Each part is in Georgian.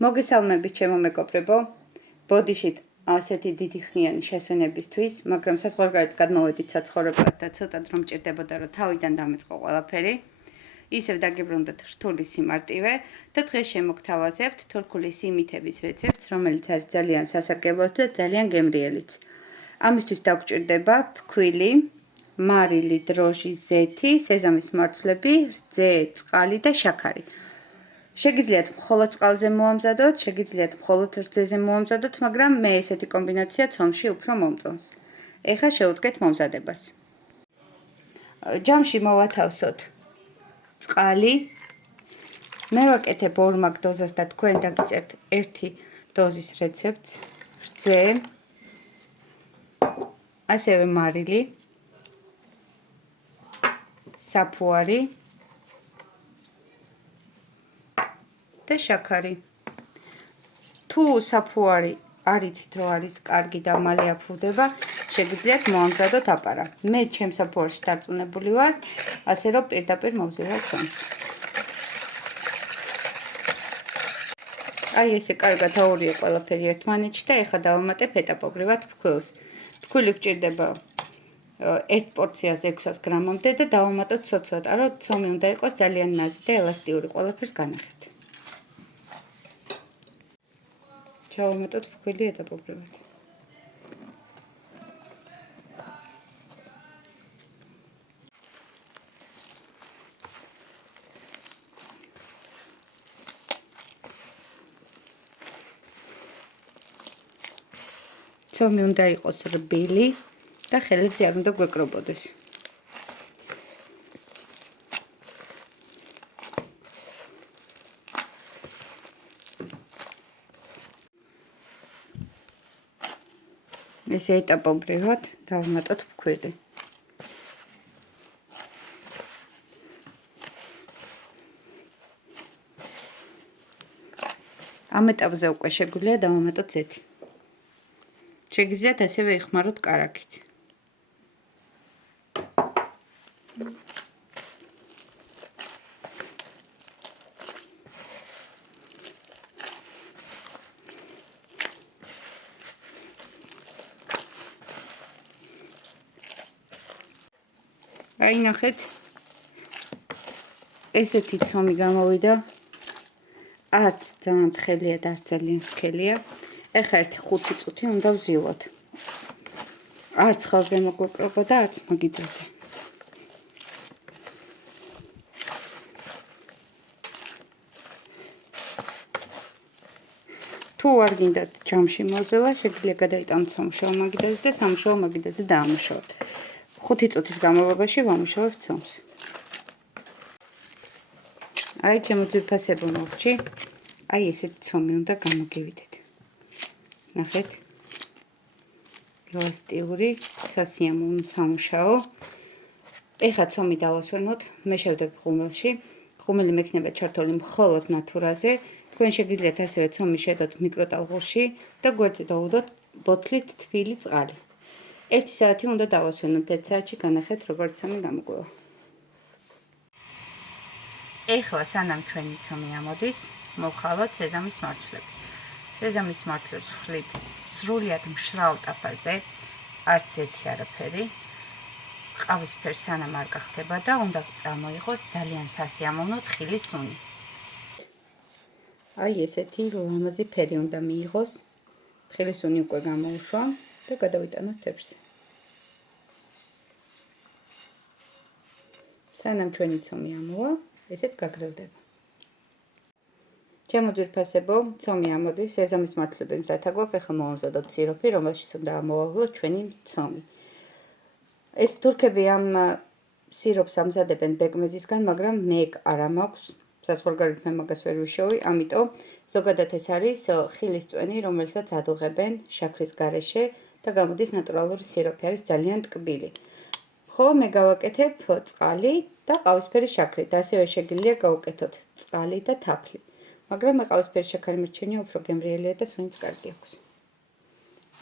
მოგესალმებით ჩემო მეგობრებო, ბოდიშით ასეთი დიდი ხნიანი შესვენებისთვის, მაგრამ საზღვარგარეთ გადმოვედით საცხოვრებლად და ცოტა დრო მჭირდებოდა, რომ თავიდან დამეწყო ყველაფერი. ისევ დაგიბრუნდეთ რთული სიმარტივე და დღეს შემოგთავაზებთ თურქული სიმითების რეცეპტს, რომელიც არის ძალიან სასარგებლო და ძალიან გემრიელიც. ამისთვის დაგჭირდება ფქვილი, მარილი, დროჟი, ზეთი, სეზამის მარცვლები, რძე, წყალი და შაქარი. შეგიძლიათ მხოლოდ წყალზე მოამზადოთ, შეგიძლიათ მხოლოდ რძეზე მოამზადოთ, მაგრამ მე ესეთი კომბინაცია ცომში უფრო მომწონს. ეხლა შევუდგეთ მომზადებას. ჯამში მოვათავსოთ წყალი. მე ვაკეთებ 2 მაგ დოზას და თქვენ დაგიწერთ 1 დოზის რეცეპტს. რძე, ასევე მარილი, საფუარი და შაქარი. თუ საფუარი არიცით რომ არის კარგი და მალე აფუდება, შეგიძლიათ მოამზადოთ აპარა. მე ჩემ საფუარში დარწმუნებული ვარ, ასე რომ პირდაპირ მოვზილავ ცომს. აი ესე კარგად აურია ყველაფერი ერთმანეთში და ეხლა დავამატებ ეტაპობრივად ფქვილს. ფქვილი გვჭირდება 1 პორციას 600 გრამამდე და დავამატოთ ცოტ-ცოტა, რომ ცომი უნდა იყოს ძალიან ნაზი და ელასტიური, ყველაფერს განახეთ. ჩავამატოთ ფქვილი ეტაპობრივად. ცომი უნდა იყოს რბილი და ხელებზე არ უნდა გვეკრობოდეს. ესე ეტაპობრივად დავამატოთ ფქვილი. ამ ეტაპზე უკვე შეგვიძლია დავამატოთ ზეთი. შეგიძლიათ ასევე იხმაროთ კარაქით. აი ნახეთ, ესეთი ცომი გამოვიდა. არც ძალიან თხელია და არც ძალიან სქელია. ეხლა 1-5 წუთი უნდა ვზილოთ. არც ხელზე მოგვეკრობა და არც მაგიდაზე. თუ არ გინდათ ჯამში მოვზილა, შეგიძლიათ გადაიტანოთ სამუშაო მაგიდაზე და სამუშაო მაგიდაზე დაამუშავოთ. 5 წუთის განმავლობაში ვამუშავებ ცომს. აი ჩემო ძვირფასებო მოგჭი, აი ესეთი ცომი უნდა გამოგივიდეთ. ნახეთ, ელასტიური, სასიამოვნო სამუშაო. ეხლა ცომი დავასვენოთ, მე შევდებ ხუმელში. ხუმელი მექნება ჩართული მხოლოდ ნათურაზე. თქვენ შეგიძლიათ ასევე ცომი შედოთ მიკროტალღურში და გვერდზე დავუდოთ ბოთლით თბილი წყალი. 1 საათი უნდა დავასვენოთ, 1 საათში განახეთ როგორც ცომი გამოგვევა. ეხლა სანამ ჩვენი ცომი ამოდის, მოვხალოთ სეზამის მარცვლები. სეზამის მარცვლებს ვხლით სრულიად მშრალ ტაფაზე, არც ერთი არაფერი. ყავისფერ სანამ არ გახდება და უნდა წარმოიღოს ძალიან სასიამოვნო თხილი სუნი. აი ესეთი ლამაზი ფერი უნდა მიიღოს. თხილი სუნი უკვე გამოუშვა და გადავიტანოთ თეფშზე. სანამ ჩვენი ცომი ამოვა, ესეც გაგროვდება. ჩემო ძვირფასებო, ცომი ამოდის, სეზამის მარცვლები მზად აგვაქვს, ეხლა მოვამზადოთ სიროფი, რომელშიც უნდა ამოვავლოთ ჩვენი ცომი. ეს თურქები ამ სიროფს ამზადებენ ბეკმეზისგან, მაგრამ მე არა მაქვს. საზღვარგარეთ მე მაგას ვერ ვიშოვი, ამიტომ ზოგადად ეს არის ხილის წვენი, რომელსაც ადუღებენ შაქრის გარეშე და გამოდის ნატურალური სიროფი, არის ძალიან ტკბილი. ხოლო მე გავაკეთებ წყალი და ყავისფერი შაქრით, ასევე შეგიძლია გავუკეთოთ წყალი და თაფლი. მაგრამ მე ყავისფერი შაქარი მერჩენია უფრო გემრიელია და სუნიც კარგი აქვს.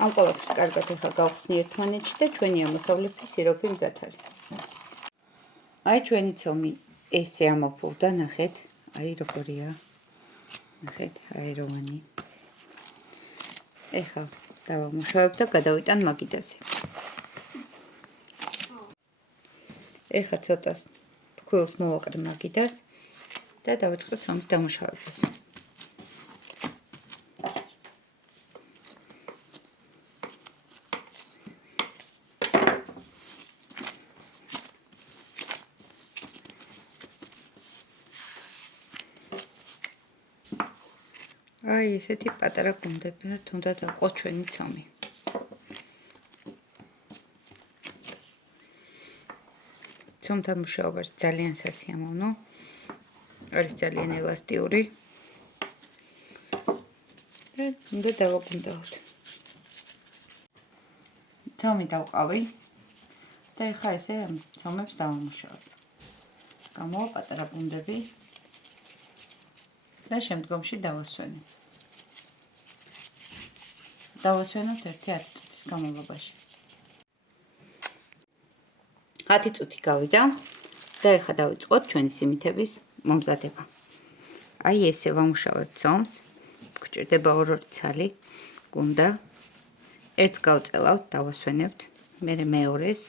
ამ ყველაფერს კარგად ეხლა გავხსნი ერთმანეთში და ჩვენი ამოსავლები სიროფი მზად არის. აი ჩვენი ცომი ესე ამოფუვდა, ნახეთ, აი როგორია. ნახეთ, აეროვანი. ეხლა დავამუშავებ და გადავიტან მაგიდაზე. ეხლა ცოტას ფქვილს მოვაყრე მაგიდას და დავიწყებ ცომის დამუშავებას. აი ესეთი პატარა გუნდები თუნდაც აყო ჩვენი ცომი. ცომთან მუშაობა ძალიან სასიამოვნო. არის ძალიან ელასტიური. და უნდა დავაკვირდოთ. ცომი დავყავი და ეხლა ესე ცომებს დავამუშავებ. გამოვა პატარა გუნდები და შემდგომში დავასვენებ. დავასვენოთ 1-10 წუთის განმავლობაში. 10 წუთი გავიდა და ეხლა დავიწყოთ ჩვენი სიმითების მომზადება. აი ესე ვამუშავებ ცომს. გვჭირდება 2 ცალი გუნდა. ერთს გავწელავთ, დავასვენებთ, მერე მეორეს.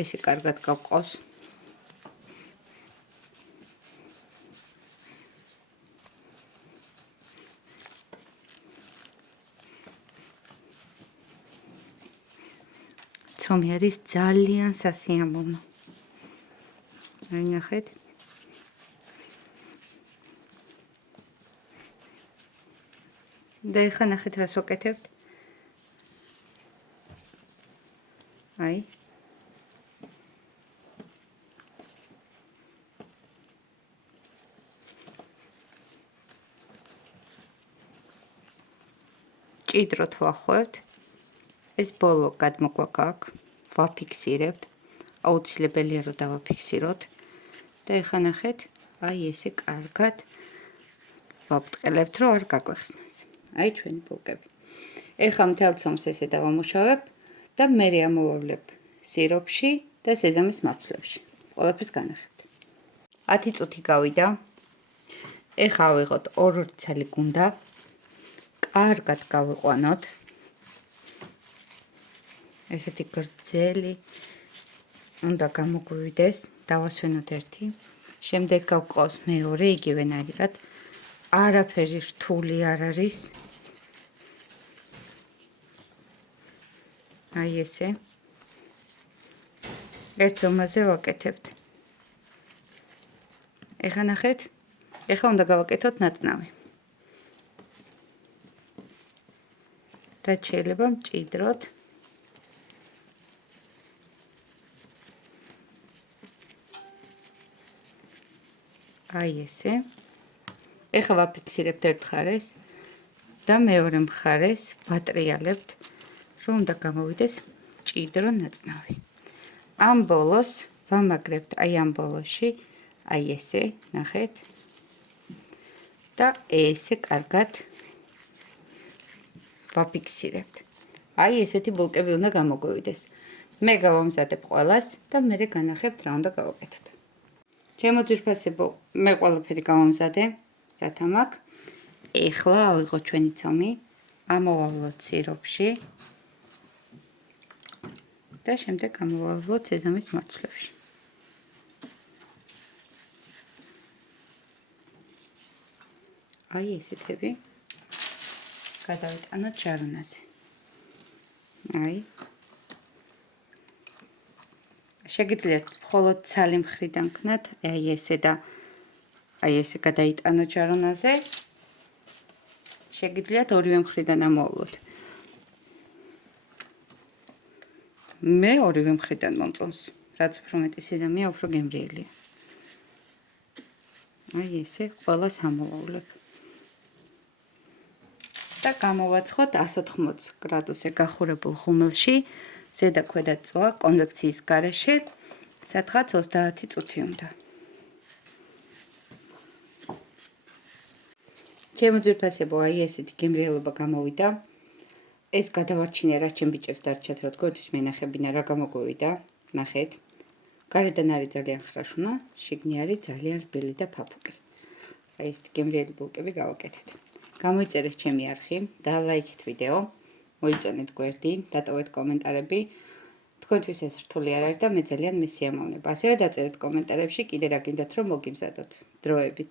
ესე კარგად გავყავს. ცომი არის ძალიან სასიამოვნო. აი ნახეთ. და ეხლა ნახეთ რას ვაკეთებთ. აი. ჭიდროთ ვახვევთ. ეს ბოლო გადმოგვაქვს აქ. ვაფიქსირებთ. აუცილებელია რომ დავაფიქსიროთ. და ეხლა ნახეთ, აი ესე კარგად ვაბტყელებთ, რომ არ გაგვეხსნას. აი ჩვენი ბულკები. ეხლა მთელ ცომს ესე დავამუშავებ და მერე ამოვავლებ სიროფში და სეზამის მარცვლებში. ყველაფერს განახებთ. 10 წუთი გავიდა. ეხლა ავიღოთ 2 ცალი გუნდა. კარგად გავიყვანოთ. ესეთი გრძელი უნდა გამოგვივიდეს. დავასვენოთ ერთი. შემდეგ გავყავს მეორე, იგივენაირად. არაფერი რთული არ არის. აი ესე. ერთ ზომაზე ვაკეთებთ. ეხლა ნახეთ. ეხლა უნდა გავაკეთოთ ნაწნავი. რაც შეიძლება მჭიდროთ. აი ესე. ეხლა ვაფიქსირებთ ერთ მხარეს და მეორე მხარეს ვატრიალებთ, რომ უნდა გამოვიდეს მჭიდრო ნაწნავი. ამ ბოლოს ვამაგრებთ აი ამ ბოლოში, აი ესე, ნახეთ. და ესე კარგად ვაფიქსირებთ. აი ესეთი ბულკები უნდა გამოგვივიდეს. მე გავამზადებ ყველას და მერე განახებთ რა უნდა გავაკეთოთ. ჩემო ძვირფასებო, მე ყველაფერი გავამზადე. სათამაკ. ეხლა ავიღოთ ჩვენი ცომი, ამოვავლოთ სიროფში და შემდეგ გამოვავლოთ სეზამის მარცვლებში. აი ესეთები გადავიტანოთ ჟარონაზე. აი. შეგიძლიათ მხოლოდ ცალი მხრიდან ქნათ, აი ესე და აი ესე გადაიტანოთ ჟარონაზე. შეგიძლიათ ორივე მხრიდან ამოავლოთ. მე ორივე მხრიდან მომწონს, რაც უფრო მეტი სეზამია, უფრო გემრიელია. აი ესე ყველას ამოვავლებ. და გამოვაცხოთ 180 გრადუსზე გახურებულ ხუმელში, ზედა ქვედა წვა კონვექციის გარეშე, სადღაც 30 წუთი უნდა. ჩემო ძვირფასებო, აი ესეთი გემრიელობა გამოვიდა. ეს გადავარჩინე, რაც ჩემ ბიჭებს დარჩათ, რა თქო, ის მენახებინა რა გამოგვივიდა. ნახეთ. გარედან არის ძალიან ხრაშუნა, შიგნი არის ძალიან რბილი და ფაფუკი. აი ეს გემრიელი ბულკები გავაკეთეთ. გამოიწერეთ ჩემი არხი, დალაიქეთ ვიდეო, მოიწონეთ გვერდი, დატოვეთ კომენტარები. თქვენთვის ეს რთული არ არის და მე ძალიან მესიამოვნებ. ასევე დაწერეთ კომენტარებში კიდე რა გინდათ რომ მოგიმზადოთ. დროებით.